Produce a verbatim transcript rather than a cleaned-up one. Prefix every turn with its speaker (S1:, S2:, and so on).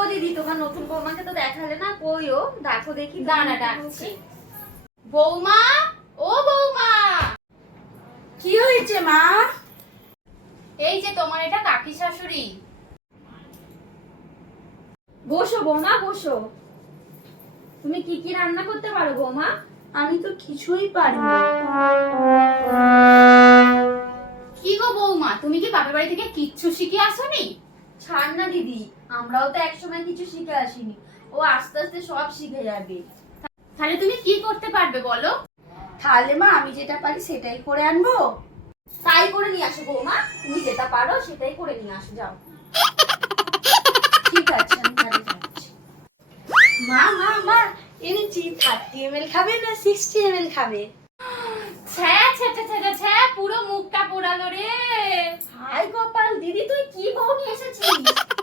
S1: দিদি, তোমার নতুন বৌমাকে তো দেখালে না, কই ও? দেখো দেখি।
S2: দাঁড়া ডাকছি। বৌমা, ও বৌমা।
S3: কি হয়েছে মা?
S2: এই যে তোমার এটা কাকি শাশুড়ি।
S1: বসো বৌমা, বসো। তুমি কি কি রান্না করতে পারো বৌমা?
S3: আমি তো কিছুই পারি না।
S2: কি গো বৌমা, তুমি কি বাপের বাড়ি থেকে কিচ্ছু শিখে আসোনি?
S1: ছাড় না দিদি, আমরাও তো একসময় কিছু শিখে আসিনি, ও আস্তে আস্তে সব শিখে যাবে।
S2: তাহলে তুমি কি করতে পারবে বলো?
S3: তাহলে মা আমি যেটা পারি সেটাই করে আনবো।
S1: তাই করে নিয়ে আসো বৌমা, তুমি যেটা পারো সেটাই করে নিয়ে আসো, যাও।
S3: ঠিক আছে আমি তাহলে যাচ্ছি। মা মা মা এনেছি, থার্টি এম এল খাবে না সিক্সটি এম এল খাবে?
S2: ছ্যা ছ্যা ছ্যা ছ্যা ছ্যা, পুরো মুখটা পোড়ালো রে।
S1: হাই কপাল, দিদি তুই কি বউ নিয়ে এসেছিস?